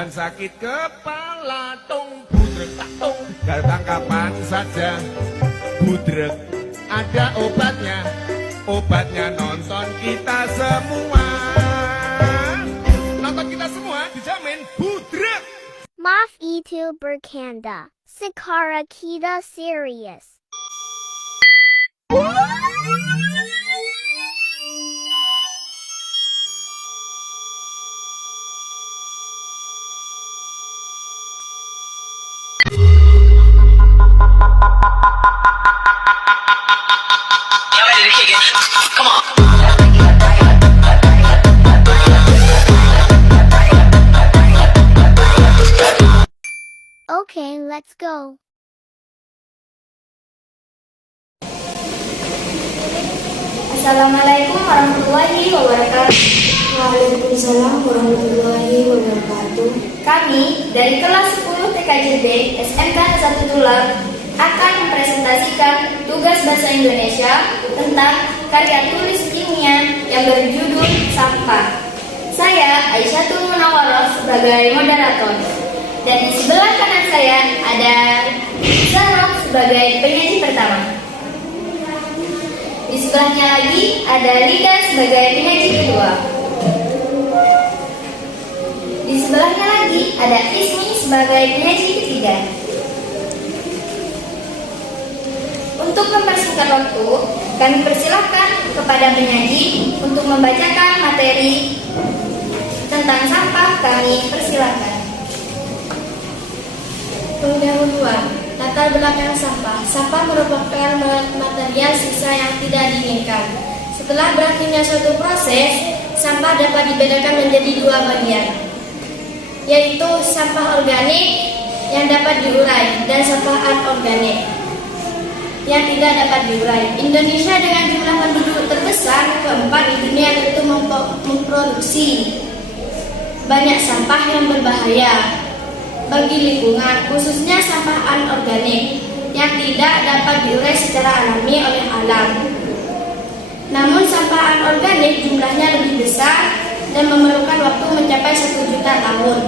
dan sakit kepala tung budrek tak tung datang kapan saja budrek ada obatnya nonton kita semua dijamin budrek. Maaf itu bercanda, sekarang kita serius. Come on. Okay, let's go. Assalamualaikum warahmatullahi wabarakatuh. Waalaikumsalam warahmatullahi wabarakatuh. Kami dari kelas 10 TKJB SMK 1 Tular akan mempresentasikan tugas bahasa Indonesia tentang karya tulis ilmiah yang berjudul Sampah. Saya Aisyatun Munawarroh sebagai moderator. Dan di sebelah kanan saya ada Sarah sebagai penyaji pertama. Di sebelahnya lagi ada Lida sebagai penyaji kedua. Di sebelahnya lagi ada Ismi sebagai penyaji ketiga. Untuk mempersingkat waktu, kami persilahkan kepada penyaji untuk membacakan materi tentang sampah. Kami persilahkan. Pendahuluan, latar belakang sampah. Sampah merupakan material sisa yang tidak diinginkan. Setelah berakhirnya suatu proses, sampah dapat dibedakan menjadi dua bagian, yaitu sampah organik yang dapat diurai dan sampah anorganik yang tidak dapat diurai. Indonesia dengan jumlah penduduk terbesar keempat di dunia tentu memproduksi banyak sampah yang berbahaya bagi lingkungan, khususnya sampah anorganik yang tidak dapat diurai secara alami oleh alam. Namun sampah anorganik jumlahnya lebih besar dan memerlukan waktu mencapai 1 juta tahun.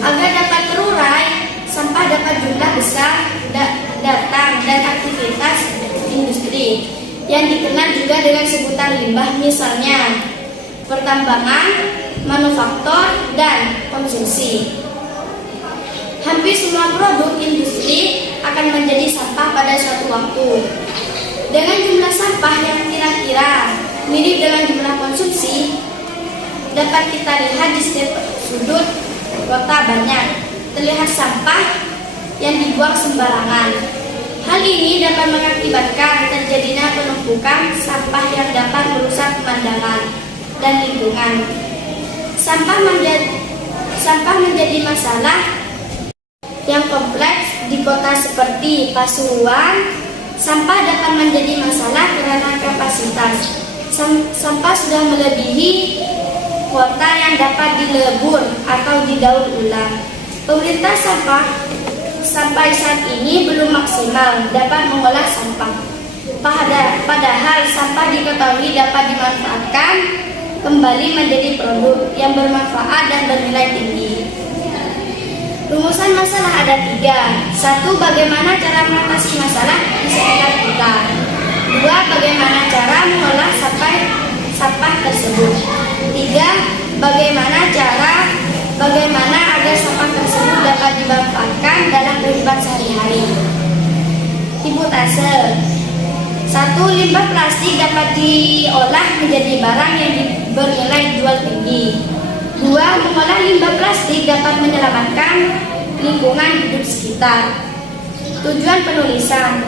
Agar dapat terurai, sampah dapat jumlah besar datang dan aktivitas industri yang dikenal juga dengan sebutan limbah, misalnya pertambangan, manufaktur, dan konsumsi. Hampir semua produk industri akan menjadi sampah pada suatu waktu. Dengan jumlah sampah yang kira-kira mirip dengan jumlah konsumsi, dapat kita lihat di setiap sudut kota banyak terlihat sampah yang dibuang sembarangan. Hal ini dapat mengakibatkan terjadinya penumpukan sampah yang dapat merusak pemandangan dan lingkungan. Sampah menjadi masalah yang kompleks di kota seperti Pasuruan. Sampah dapat menjadi masalah karena kapasitas sampah sudah melebihi kuota yang dapat dilebur atau didaur ulang. Pemerintah sampai saat ini belum maksimal dapat mengolah sampah. Padahal sampah diketahui dapat dimanfaatkan kembali menjadi produk yang bermanfaat dan bernilai tinggi. Rumusan masalah ada 3. 1. Bagaimana cara mengatasi masalah di sekitar kita. 2. Bagaimana cara mengolah sampah tersebut. 3. Bagaimana agar sampah tersebut dapat dimanfaatkan dalam kehidupan sehari-hari. Hipotase 1. Limbah plastik dapat diolah menjadi barang yang bernilai jual tinggi. 2. Mengolah limbah plastik dapat menyelamatkan lingkungan hidup sekitar. Tujuan penulisan.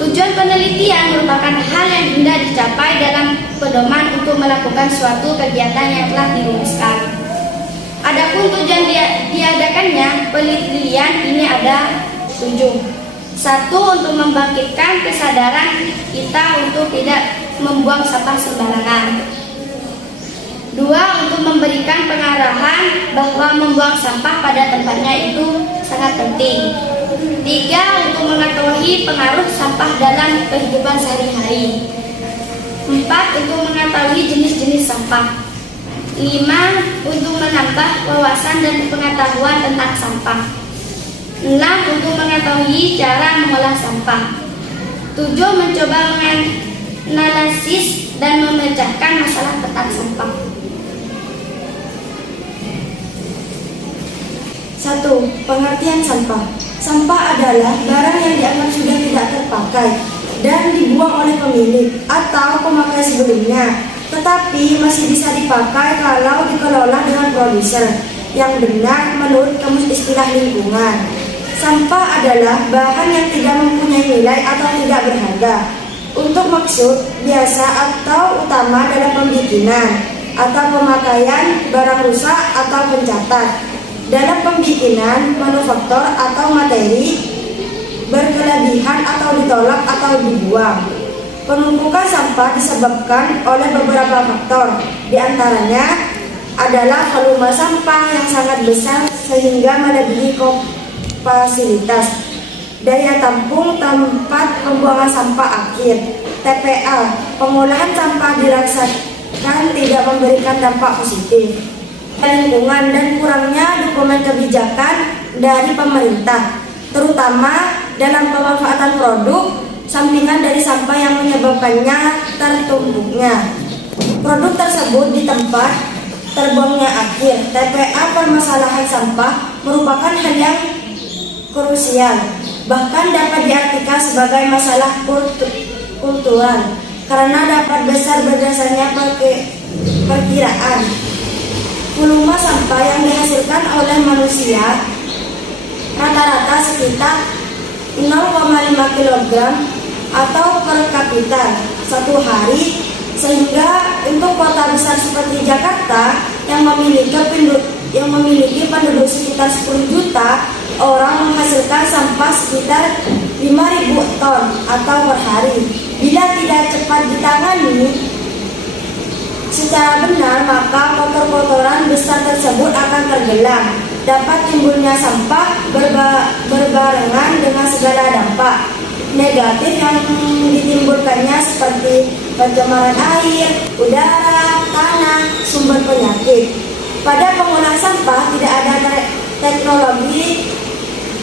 Tujuan penelitian merupakan hal yang hendak dicapai dalam pedoman untuk melakukan suatu kegiatan yang telah dirumuskan. Adapun tujuan diadakannya penelitian ini ada 7. 1. Untuk membangkitkan kesadaran kita untuk tidak membuang sampah sembarangan. 2. Untuk memberikan pengarahan bahwa membuang sampah pada tempatnya itu sangat penting. 3. Untuk mengetahui pengaruh sampah dalam kehidupan sehari-hari. 4. Untuk mengetahui jenis-jenis sampah. 5. Untuk menambah wawasan dan pengetahuan tentang sampah. 6. Untuk mengetahui cara mengolah sampah. 7. Mencoba menganalisis dan memecahkan masalah tentang sampah. 1. Pengertian sampah. Sampah adalah barang yang dianggap sudah tidak terpakai dan dibuang oleh pemilik atau pemakai sebelumnya, tetapi masih bisa dipakai kalau dikelola dengan produser yang benar menurut Kamus Istilah Lingkungan. Sampah adalah bahan yang tidak mempunyai nilai atau tidak berharga untuk maksud biasa atau utama dalam pembikinan atau pemakaian barang rusak atau pencatat. Dalam pembikinan manufaktur atau materi berkelebihan atau ditolak atau dibuang. Penumpukan sampah disebabkan oleh beberapa faktor. Di antaranya adalah volume sampah yang sangat besar sehingga melebihi kapasitas, daya tampung tempat pembuangan sampah akhir, TPA, pengolahan sampah dirasakan tidak memberikan dampak positif lingkungan, dan kurangnya dokumen kebijakan dari pemerintah, terutama dalam pemanfaatan produk sampingan dari sampah yang menyebabkannya tertumpuknya produk tersebut di tempat terbuangnya akhir. TPA permasalahan sampah merupakan hal yang krusial, bahkan dapat diartikan sebagai masalah kultural karena dapat besar berdasarnya perkiraan volume sampah yang dihasilkan oleh manusia rata-rata sekitar 0,5 kg atau per kapita satu hari, sehingga untuk kota besar seperti Jakarta yang memiliki penduduk sekitar 10 juta orang menghasilkan sampah sekitar 5.000 ton atau per hari. Bila tidak cepat ditangani secara benar, maka kotor-kotoran besar tersebut akan tenggelam. Dapat timbulnya sampah berbarengan dengan segala dampak negatif yang ditimbulkannya seperti pencemaran air, udara, tanah, sumber penyakit. Pada pengolahan sampah tidak ada teknologi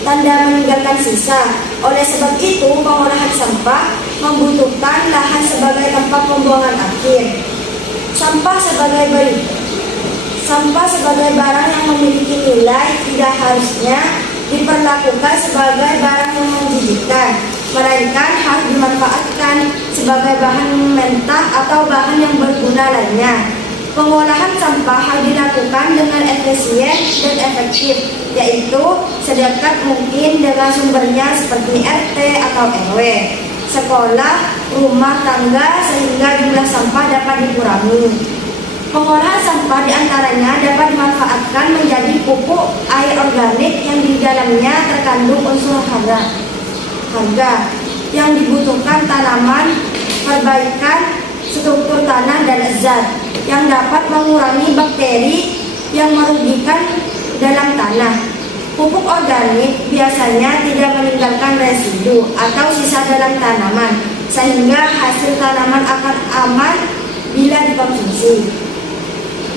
tanda meninggalkan sisa. Oleh sebab itu, pengolahan sampah membutuhkan lahan sebagai tempat pembuangan akhir. Sampah sebagai barang yang memiliki nilai tidak harusnya diperlakukan sebagai barang yang menjijikkan, melainkan harus dimanfaatkan sebagai bahan mentah atau bahan yang berguna lainnya. Pengolahan sampah harus dilakukan dengan efisien dan efektif, yaitu sedekat mungkin dengan sumbernya seperti RT atau RW, sekolah, rumah tangga, sehingga jumlah sampah dapat dikurangi. Pengolahan sampah diantaranya dapat dimanfaatkan menjadi pupuk air organik yang di dalamnya terkandung unsur harga yang dibutuhkan tanaman, perbaikan struktur tanah dan zat yang dapat mengurangi bakteri yang merugikan dalam tanah. Pupuk organik biasanya tidak meninggalkan residu atau sisa dalam tanaman, sehingga hasil tanaman akan aman bila dikonsumsi.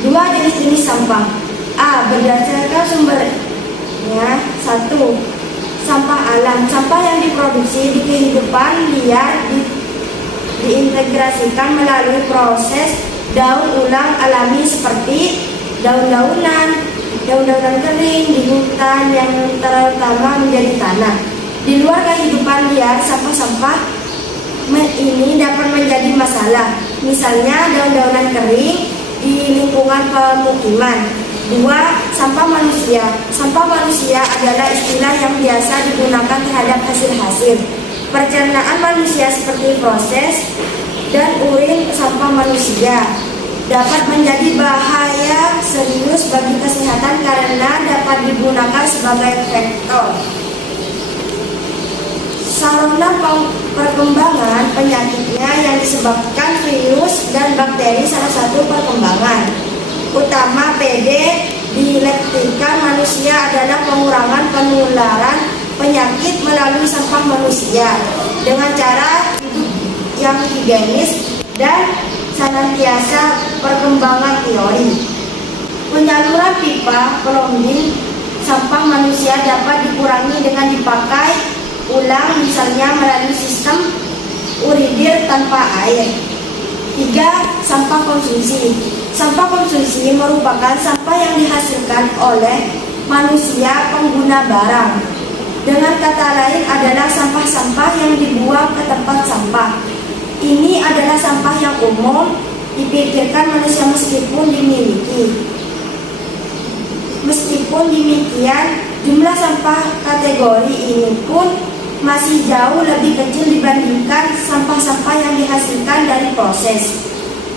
2 jenis-jenis sampah. A. Berdasarkan sumbernya. 1. Sampah alam. Sampah yang diproduksi di kehidupan liar diintegrasikan melalui proses daur ulang alami seperti daun-daunan kering di hutan yang terutama menjadi tanah. Di luar kehidupan liar, sampah-sampah ini dapat menjadi masalah. Misalnya daun-daunan kering di lingkungan pemukiman. 2. Sampah manusia. Sampah manusia adalah istilah yang biasa digunakan terhadap hasil-hasil pencernaan manusia seperti proses dan urin. Sampah manusia dapat menjadi bahaya serius bagi kesehatan karena dapat digunakan sebagai vektor sarana perkembangan penyakitnya yang disebabkan virus dan bakteri. Salah satu perkembangan utama PD dialektika manusia adalah pengurangan penularan penyakit melalui sampah manusia dengan cara hidup yang higienis dan senantiasa perkembangan teori. Penyaluran pipa plombing sampah manusia dapat dikurangi dengan dipakai ulang, misalnya melalui sistem uridir tanpa air. 3. Sampah konsumsi. Sampah konsumsi merupakan sampah yang dihasilkan oleh manusia pengguna barang. Dengan kata lain adalah sampah-sampah yang dibuang ke tempat sampah. Ini adalah sampah yang umum dipikirkan manusia meskipun demikian, jumlah sampah kategori ini pun masih jauh lebih kecil dibandingkan sampah-sampah yang dihasilkan dari proses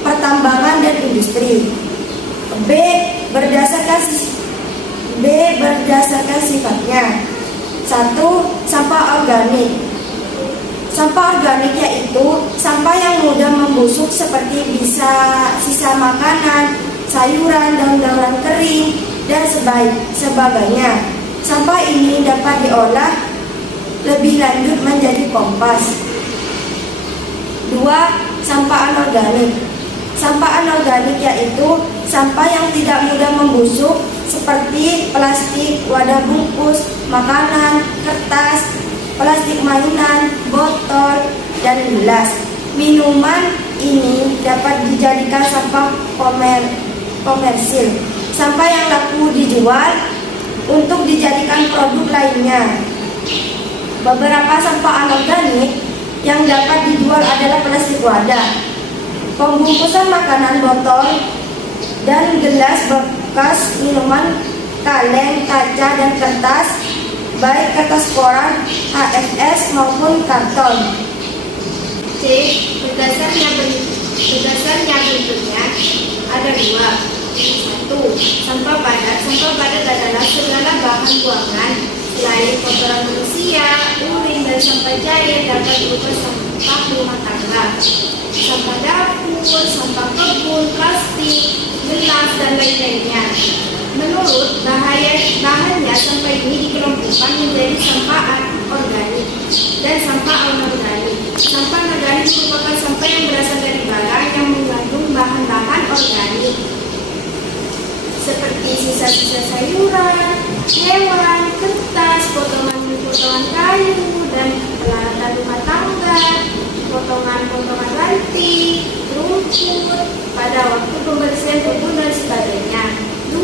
pertambangan dan industri. B. Berdasarkan sifatnya. 1. Sampah organik. Sampah organik yaitu sampah yang mudah membusuk seperti bisa sisa makanan, sayuran, daun-daunan kering, dan sebagainya. Sampah ini dapat diolah lebih lanjut menjadi kompas. 2. Sampah anorganik. Sampah anorganik yaitu sampah yang tidak mudah membusuk seperti plastik, wadah bungkus, makanan, kertas, plastik mainan, botol, dan gelas. Minuman ini dapat dijadikan sampah komersil, sampah yang laku dijual untuk dijadikan produk lainnya. Beberapa sampah anorganik yang dapat dijual adalah plastik wadah, pembungkusan makanan, botol, dan gelas bekas minuman, kaleng, kaca, dan kertas, baik kertas koran, HFS maupun karton. C. Berdasarnya bentuknya ada 2. 1. Sampah padat. Sampah padat adalah segala bahan buangan selain kotoran manusia, urin, dan sampah cair dapat berupa sampah rumah tangga, sampah dapur, sampah kebun, plastik, gelas, dan lain-lainnya. Menurut bahannya, sampah ini dikelompokkan menjadi sampah organik dan sampah anorganik. Sampah anorganik merupakan sampah yang berasal dari barang yang mengandung bahan-bahan organik seperti sisa-sisa sayuran, hewan, kertas, potongan-potongan kayu, dan peralatan rumah tangga, potongan-potongan ranting, rumput pada waktu pembersihan kebun, dan sebagainya. 2.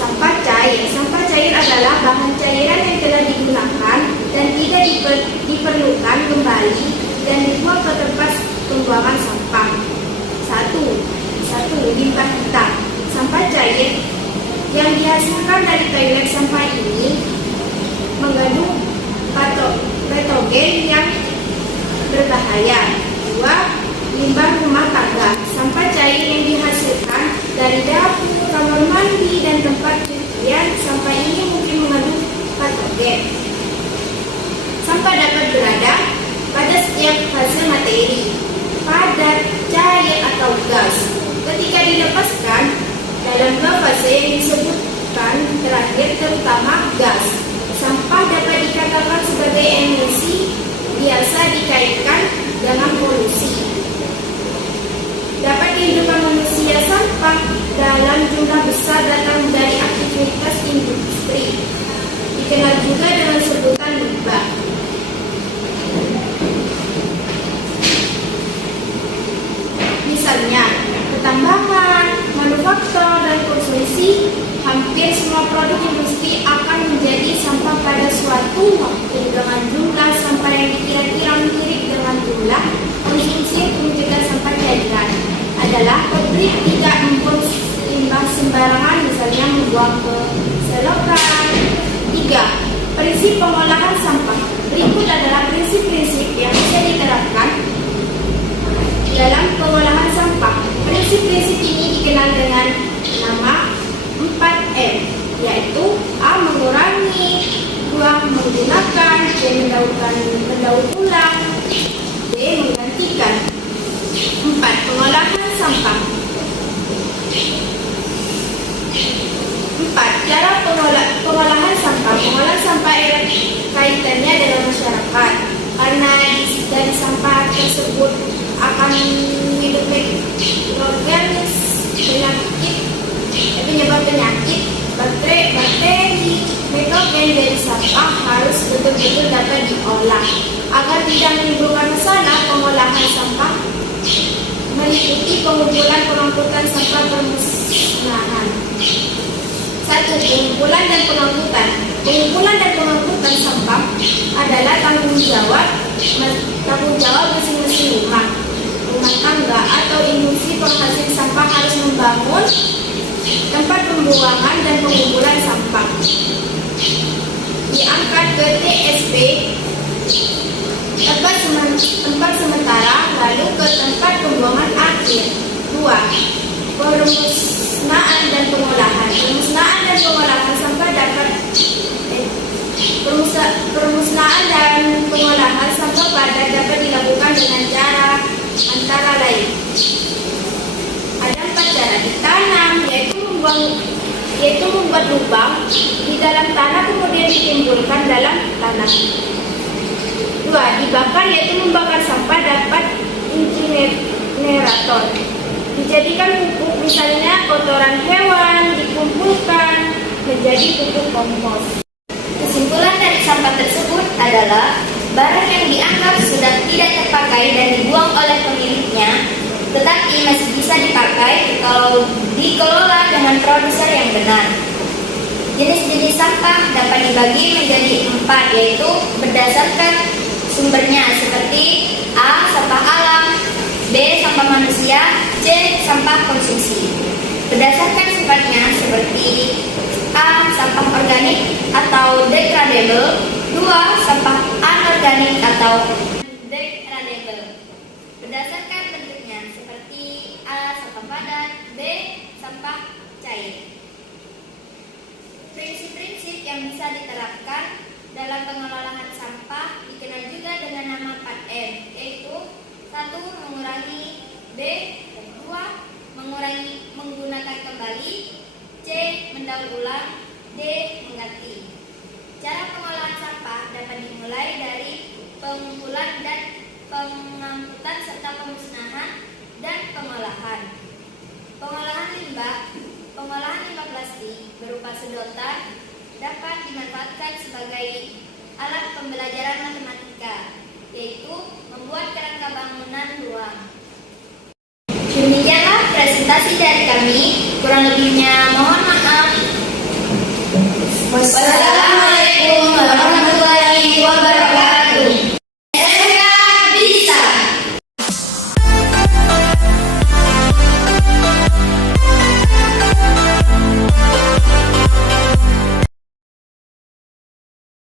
Sampah cair. Sampah cair adalah bahan cairan yang telah digunakan dan tidak diperlukan kembali dan dibuang ke tempat pembuangan sampah. 1. Limbah hitam. Sampah cair yang dihasilkan dari toilet sampah ini mengandung patogen yang berbahaya. 2. Limbah rumah tangga. Sampah cair yang dihasilkan dari dapur, kamar mandi, dan tempat cucian. Sampah ini mungkin mengandung patogen. Sampah dapat berada pada setiap fase materi, padat, cair, atau gas. Ketika dilepaskan dalam 2 fase yang disebutkan terakhir, terutama gas, sampah dapat dikatakan sebagai emisi, biasa dikaitkan dengan polusi. Dapat kehidupan manusia, sampah dalam jumlah besar datang dari aktivitas industri, dikenal juga dengan sebutan limbah. Misalnya, pertambangan, manufaktur, dan konsumsi. Hampir semua produk industri akan menjadi sampah pada suatu waktu dengan jumlah sampah yang dikira-kira mirip dengan jumlah konsumsi. Mencegah sampah cairan adalah pabrik tidak membuang limbah sembarangan, misalnya membuang ke selokan. 3. Prinsip pengolahan sampah. Berikut adalah prinsip-prinsip yang bisa diterapkan dalam pengolahan sampah. Prinsip-prinsip ini dikenal dengan nama 4M, yaitu A. Mengurangi, 2. Menggunakan, C. Mendaur ulang, D. Menggantikan. 4. Pengolahan sampah. 4. Cara pengolahan sampah. Pengolahan sampah erat kaitannya dengan masyarakat, karena dari sampah tersebut akan hidup mikroorganisme, penyakit, penyakit, bakteri, patogen dari sampah harus betul-betul dapat diolah. Agar tidak menimbulkan masalah, pengolahan sampah meliputi pengumpulan pengangkutan sampah permusnahan. 1. Pengumpulan dan pengangkutan. Pengumpulan dan pengangkutan sampah adalah tanggung jawab masing-masing rumah tangga atau industri penghasil sampah harus membangun tempat pembuangan dan pengumpulan sampah. Diangkat ke TSP, tempat sementara, lalu ke tempat pembuangan akhir. 2. Permusnahan dan pengolahan. Permusnahan dan pengolahan sampah Permusnahan dan pengolahan sampah padat dapat dilakukan dengan cara antara lain. Ada 4 cara ditanam, yaitu membuat lubang di dalam tanah kemudian ditimbulkan dalam tanah. 2. Dibakar, yaitu membakar sampah dapat incinerator. Dijadikan pupuk, misalnya kotoran hewan dikumpulkan menjadi pupuk kompos. Kesimpulan dari sampah tersebut adalah barang yang dianggap sudah tidak terpakai dan dibuang oleh pemiliknya, tetapi masih bisa dipakai kalau dikelola dengan produser yang benar. Jenis-jenis sampah dapat dibagi menjadi 4, yaitu berdasarkan sumbernya seperti A. Sampah alam, B. Sampah manusia, C. Sampah konsumsi. Berdasarkan sifatnya seperti A. Sampah organik atau degradable, 2. Sampah anorganik atau degradable. Berdasarkan bentuknya seperti A. Sampah padat, B. Sampah cair. Prinsip-prinsip yang bisa diterapkan dalam pengelolaan sampah dikenal juga dengan nama 4M, yaitu 1. Mengurangi, B. 2. Mengurangi menggunakan kembali, C. Mendaur ulang, D. Mengganti. Cara pengolahan sampah dapat dimulai dari pengumpulan dan pengangkutan serta pemusnahan dan pengolahan. Pengolahan limbah plastik berupa sedotan dapat dimanfaatkan sebagai alat pembelajaran matematika, yaitu membuat kerangka bangunan ruang. Demikianlah presentasi dari kami, kurang lebihnya mohon maaf. Wassalamualaikum